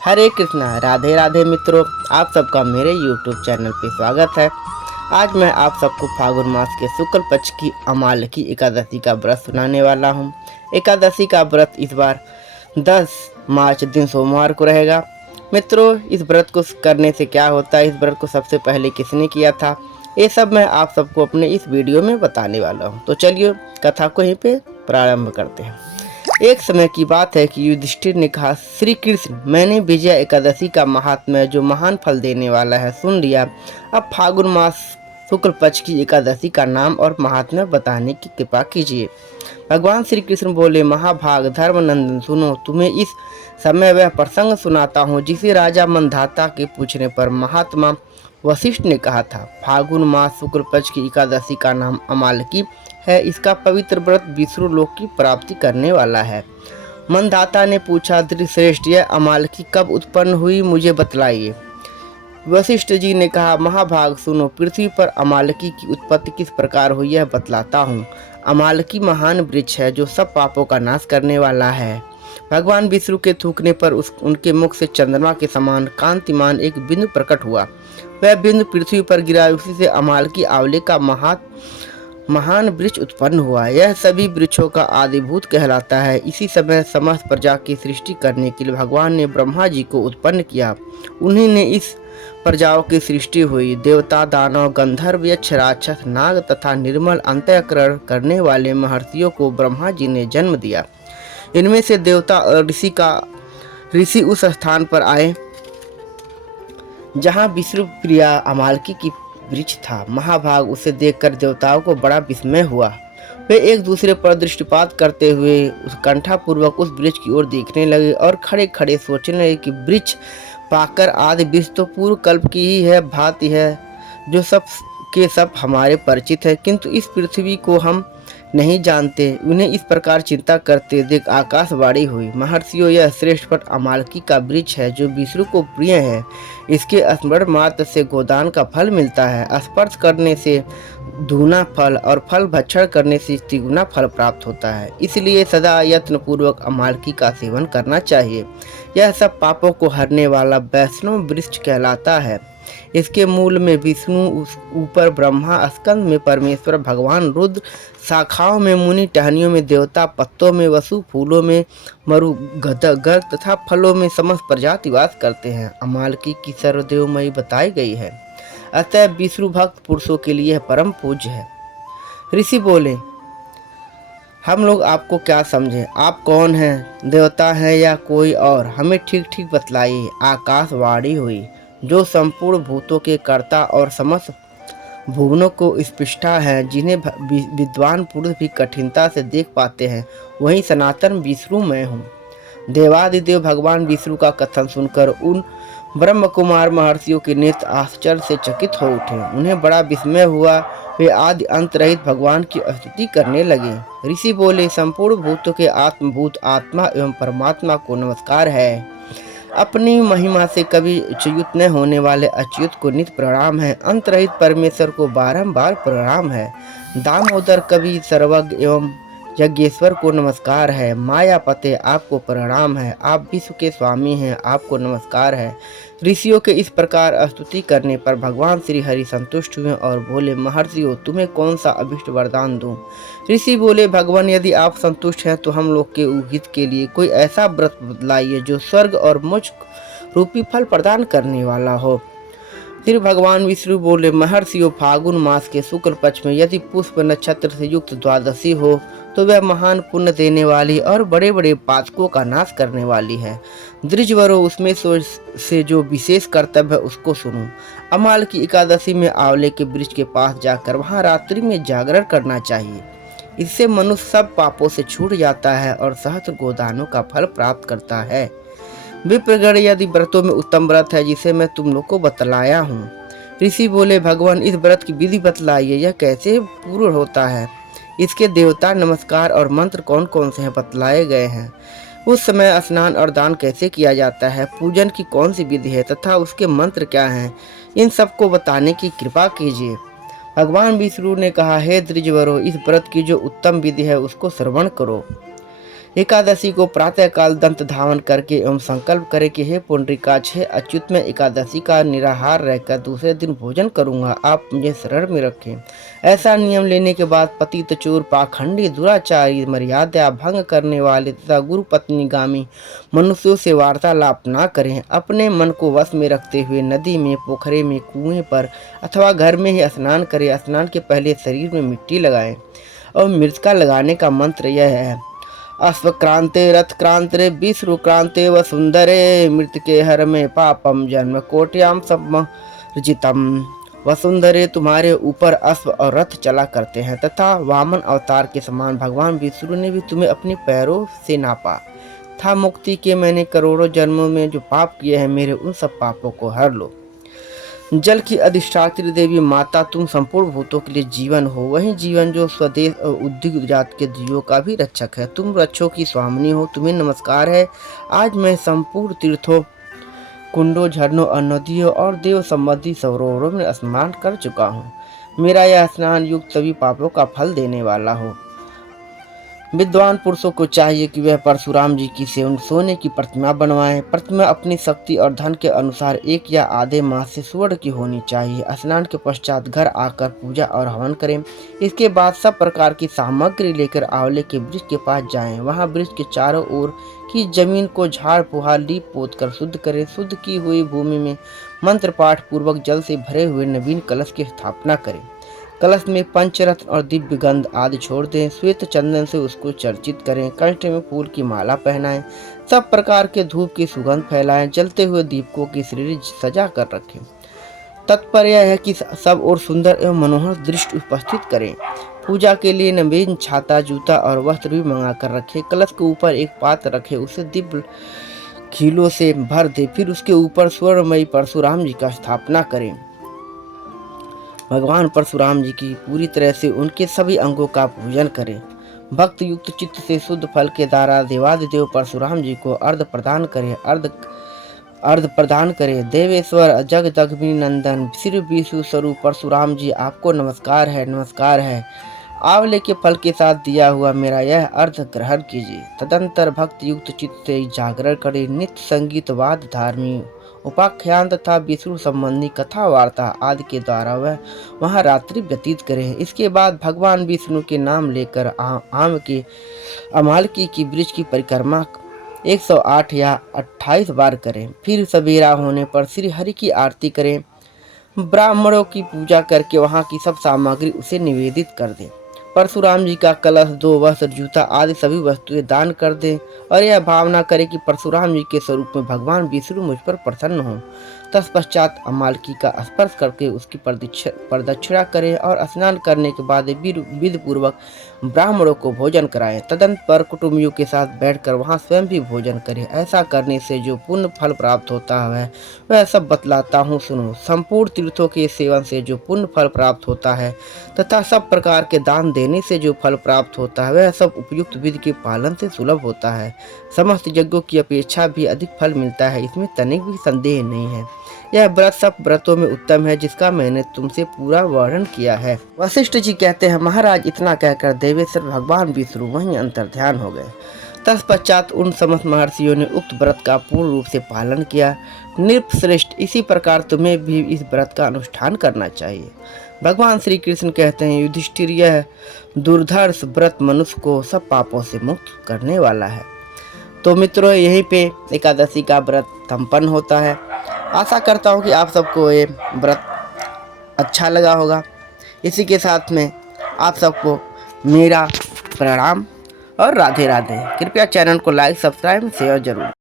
हरे कृष्णा, राधे राधे मित्रों। आप सबका मेरे YouTube चैनल पे स्वागत है। आज मैं आप सबको फागुन मास के शुक्ल पक्ष की अमालकी एकादशी का व्रत सुनाने वाला हूँ। एकादशी का व्रत इस बार 10 मार्च दिन सोमवार को रहेगा। मित्रों, इस व्रत को करने से क्या होता है, इस व्रत को सबसे पहले किसने किया था, ये सब मैं आप सबको अपने इस वीडियो में बताने वाला हूँ। तो चलिए कथा को यहीं पे प्रारंभ करते हैं। एक समय की बात है कि युधिष्ठिर ने कहा, श्री कृष्ण, मैंने विजया एकादशी का महात्म्य जो महान फल देने वाला है सुन लिया। अब फागुन मास शुक्ल पक्ष की एकादशी का नाम और महात्म्य बताने की कृपा कीजिए। भगवान श्री कृष्ण बोले, महाभाग धर्मनंदन, सुनो, तुम्हें इस समय वह प्रसंग सुनाता हूँ जिसे राजा मंधाता के पूछने पर महात्मा वशिष्ठ ने कहा था। फागुन मास शुक्ल पक्ष की एकादशी का नाम अमालकी है। इसका पवित्र व्रत विष्णु लोक की प्राप्ति करने वाला है। मंधाता ने पूछा, श्रेष्ठ, यह अमालकी कब उत्पन्न हुई, मुझे बतलाइए। वशिष्ठ जी ने कहा, महाभाग सुनो, पृथ्वी पर अमालकी की उत्पत्ति किस प्रकार हुई यह बतलाता हूँ। अमालकी महान वृक्ष है जो सब पापों का नाश करने वाला है। भगवान विष्णु के थूकने पर उनके मुख से चंद्रमा के समान कांतिमान एक बिंदु प्रकट हुआ। वह बिंदु पृथ्वी पर गिरा, उसी से अमालकी आंवले का महान वृक्ष उत्पन्न हुआ। यह सभी वृक्षों का आदिभूत कहलाता है। इसी समय समस्त प्रजा की सृष्टि करने के लिए भगवान ने ब्रह्मा जी को उत्पन्न किया। उन्हीं ने इस प्रजाओं की सृष्टि हुई। देवता, दानव, गंधर्व, यक्ष, राक्षस, नाग तथा निर्मल अंतःकरण करने वाले महर्षियों को ब्रह्मा जी ने जन्म दिया। इनमें से देवता और ऋषि उस स्थान पर आए जहाँ विष्णु प्रिया अमालकी की वृक्ष था। महाभाग उसे देखकर देवताओं को बड़ा विस्मय हुआ। वे एक दूसरे पर दृष्टिपात करते हुए कंठापूर्वक उस वृक्ष की ओर देखने लगे और खड़े खड़े सोचने लगे कि वृक्ष पाकर आदि वृक्ष तो पूर्व कल्प की ही है भांति है, जो सब के सब हमारे परिचित है, किंतु इस पृथ्वी को हम नहीं जानते। उन्हें इस प्रकार चिंता करते देख आकाशवाणी हुई, महर्षियों, यह श्रेष्ठ पर अमालकी का वृक्ष है जो विष्णु को प्रिय है। इसके स्मरण मात्र से गोदान का फल मिलता है। स्पर्श करने से दूना फल और फल भक्षण करने से तिगुना फल प्राप्त होता है। इसलिए सदा यत्न पूर्वक अमालकी का सेवन करना चाहिए। यह सब पापों को हरने वाला वैष्णव वृक्ष कहलाता है। इसके मूल में विष्णु, ऊपर ब्रह्मा, स्कंद में परमेश्वर भगवान रुद्र, शाखाओं में मुनि, टहनियों में देवता, पत्तों में वसु, फूलों में मरु, गर्ग तथा फलों में समस्त प्रजाति वास करते हैं। अमालकी की सर्वदेवमयी बताई गई है। अतः विष्णु भक्त पुरुषों के लिए परम पूज्य है। ऋषि बोले, हम लोग आपको क्या समझे, आप कौन हैं, देवता हैं या कोई और, हमें ठीक ठीक बतलाइए। आकाशवाणी हुई, जो संपूर्ण भूतों के कर्ता और समस्त भुवनों को स्पृष्टा है, जिन्हें विद्वान पुरुष भी कठिनता से देख पाते हैं, वही सनातन विष्णु मैं हूँ। देवादिदेव भगवान विष्णु का कथन सुनकर उन ब्रह्म कुमार महर्षियों के नेत्र आश्चर्य से चकित हो उठे। उन्हें बड़ा विस्मय हुआ। वे आदि अंत रहित भगवान की स्तुति करने लगे। ऋषि बोले, संपूर्ण भूतों के आत्मभूत आत्मा एवं परमात्मा को नमस्कार है। अपनी महिमा से कभी च्युत न होने वाले अच्युत को नित्य प्रणाम है। अंत रहित परमेश्वर को बारंबार प्रणाम है। दामोदर कवि सर्वज्ञ एवं यज्ञेश्वर को नमस्कार है। मायापते, आपको प्रणाम है। आप विश्व के स्वामी हैं, आपको नमस्कार है। ऋषियों के इस प्रकार स्तुति करने पर भगवान श्री हरि संतुष्ट हुए और बोले, महर्षियों, तुम्हें कौन सा अभिष्ट वरदान दूं? ऋषि बोले, भगवान, यदि आप संतुष्ट हैं तो हम लोग के हित के लिए कोई ऐसा व्रत बतलाइए जो स्वर्ग और मोक्ष रूपी फल प्रदान करने वाला हो। फिर भगवान विष्णु बोले, महर्षियों, फागुन मास के शुक्ल पक्ष में यदि पुष्प नक्षत्र से युक्त द्वादशी हो तो वह महान पुण्य देने वाली और बड़े बड़े पातकों का नाश करने वाली है। द्विजवरो, उसमें से जो विशेष कर्तव्य है उसको सुनो। अमाल की एकादशी में आंवले के वृक्ष के पास जाकर वहां रात्रि में जागरण करना चाहिए। इससे मनुष्य सब पापों से छूट जाता है और सहस्त्र गोदानों का फल प्राप्त करता है। विप्रगण, यदि व्रतों में उत्तम व्रत है जिसे मैं तुम लोग को बतलाया हूँ। ऋषि बोले, भगवान, इस व्रत की विधि बतलाइए, यह कैसे पूर्ण होता है, इसके देवता, नमस्कार और मंत्र कौन कौन से हैं बतलाए गए हैं। उस समय स्नान और दान कैसे किया जाता है, पूजन की कौन सी विधि है तथा उसके मंत्र क्या हैं, इन सबको बताने की कृपा कीजिए। भगवान विष्णु ने कहा, हे द्विजवरो, इस व्रत की जो उत्तम विधि है उसको श्रवण करो। एकादशी को प्रातःकाल दंत धावन करके एवं संकल्प करे कि हे पुंडरीकाक्ष, हे अच्युत, मैं एकादशी का निराहार रहकर दूसरे दिन भोजन करूंगा, आप मुझे शरण में रखें। ऐसा नियम लेने के बाद पतित चोर, पाखंडी, दुराचारी, मर्यादा भंग करने वाले तथा गुरु पत्नीगामी मनुष्यों से वार्तालाप न करें। अपने मन को वश में रखते हुए नदी में, पोखरे में, कुएं पर अथवा घर में ही स्नान करें। स्नान के पहले शरीर में मिट्टी लगाएं और मृतिका लगाने का मंत्र यह है: अश्वक्रांते रथक्रांते विश्रुक्रांते वसुंधरे मृतके हर में पापम जन्म कोट्याम समर्जितम। वसुंधरे, तुम्हारे ऊपर अश्व और रथ चला करते हैं तथा वामन अवतार के समान भगवान विष्णु ने भी तुम्हें अपने पैरों से नापा था। मुक्ति के मैंने करोड़ों जन्मों में जो पाप किए हैं, मेरे उन सब पापों को हर लो। जल की अधिष्ठात्री देवी माता, तुम संपूर्ण भूतों के लिए जीवन हो, वही जीवन जो स्वदेश और उद्योग जात के जीवों का भी रक्षक है। तुम वृक्षों की स्वामिनी हो, तुम्हें नमस्कार है। आज मैं संपूर्ण तीर्थों, कुंडों, झरनों और नदियों और देव संबंधी सरोवरों में स्नान कर चुका हूँ। मेरा यह स्नान युक्त सभी पापों का फल देने वाला हो। विद्वान पुरुषों को चाहिए कि वह परशुराम जी की सोने की प्रतिमा बनवाएं। प्रतिमा अपनी शक्ति और धन के अनुसार 1 या आधे मास से स्वर्ण की होनी चाहिए। स्नान के पश्चात घर आकर पूजा और हवन करें। इसके बाद सब प्रकार की सामग्री लेकर आंवले के वृक्ष के पास जाएं। वहां वृक्ष के चारों ओर की जमीन को झाड़ फुहार लीप पोत कर शुद्ध करें। शुद्ध की हुई भूमि में मंत्र पाठ पूर्वक जल से भरे हुए नवीन कलश की स्थापना करें। कलश में पंचरत्न और दिव्य गंध आदि छोड़ दें। श्वेत चंदन से उसको चर्चित करें। कंठ में फूल की माला पहनाएं। सब प्रकार के धूप की सुगंध फैलाएं। जलते हुए दीपकों की श्रेणी सजा कर रखें। तात्पर्य है कि सब और सुंदर एवं मनोहर दृश्य उपस्थित करें। पूजा के लिए नवीन छाता, जूता और वस्त्र भी मंगा कर रखें। कलश के ऊपर एक पात्र रखें, उसे दिव्य खीलों से भर दे। फिर उसके ऊपर स्वर्णमयी परशुराम जी का स्थापना करें। भगवान परशुराम जी की पूरी तरह से उनके सभी अंगों का पूजन करें। भक्त युक्त चित्त से शुद्ध फल के द्वारा देवादिदेव परशुराम जी को अर्घ प्रदान करें। देवेश्वर जगदग्नि नंदन श्री विष्णु स्वरूप परशुराम जी, आपको नमस्कार है, नमस्कार है। आंवले के फल के साथ दिया हुआ मेरा यह अर्घ ग्रहण कीजिए। तदंतर भक्त युक्त चित्त से जागरण करें। नित्य संगीत, वाद, धार्मिक उपाख्यान तथा विष्णु संबंधी कथा वार्ता आदि के द्वारा वह वहाँ रात्रि व्यतीत करें। इसके बाद भगवान विष्णु के नाम लेकर अमालकी की वृक्ष की परिक्रमा 108 या 28 बार करें। फिर सवेरा होने पर श्री हरि की आरती करें। ब्राह्मणों की पूजा करके वहाँ की सब सामग्री उसे निवेदित कर दें। परशुराम जी का कलश, 2 वस्त्र, जूता आदि सभी वस्तुएं दान कर दें और यह भावना करें कि परशुराम जी के स्वरूप में भगवान विष्णु मुझ पर प्रसन्न हो। तत्पश्चात अमालकी का स्पर्श करके उसकी प्रदक्षिणा करें और स्नान करने के बाद विधि पूर्वक ब्राह्मणों को भोजन कराएं। तदंतर कुटुंबियों के साथ बैठकर वहां स्वयं भी भोजन करें। ऐसा करने से जो पुण्य फल प्राप्त होता है वह सब बतलाता हूँ, सुनो। संपूर्ण तीर्थों के सेवन से जो पुण्य फल प्राप्त होता है तथा सब प्रकार के दान देने से जो फल प्राप्त होता है वह सब उपयुक्त विधि के पालन से सुलभ होता है। समस्त यज्ञों की अपेक्षा भी अधिक फल मिलता है, इसमें तनिक भी संदेह नहीं है। यह व्रत सब व्रतों में उत्तम है जिसका मैंने तुमसे पूरा वर्णन किया है। वशिष्ठ जी कहते हैं, महाराज, इतना कहकर देवेश्वर भगवान विष्णु वहीं अंतर्ध्यान हो गए। तत्पश्चात उन समस्त महर्षियों ने उक्त व्रत का पूर्ण रूप से पालन किया। नृपश्रेष्ठ, इसी प्रकार तुम्हें भी इस व्रत का अनुष्ठान करना चाहिए। भगवान श्री कृष्ण कहते हैं, युधिष्ठिर, यह दुर्धर्ष व्रत मनुष्य को सब पापों से मुक्त करने वाला है। तो मित्रों, यहीं पे एकादशी का व्रत संपन्न होता है। आशा करता हूँ कि आप सबको ये व्रत अच्छा लगा होगा। इसी के साथ में आप सबको मेरा प्रणाम और राधे राधे। कृपया चैनल को लाइक, सब्सक्राइब, शेयर जरूर।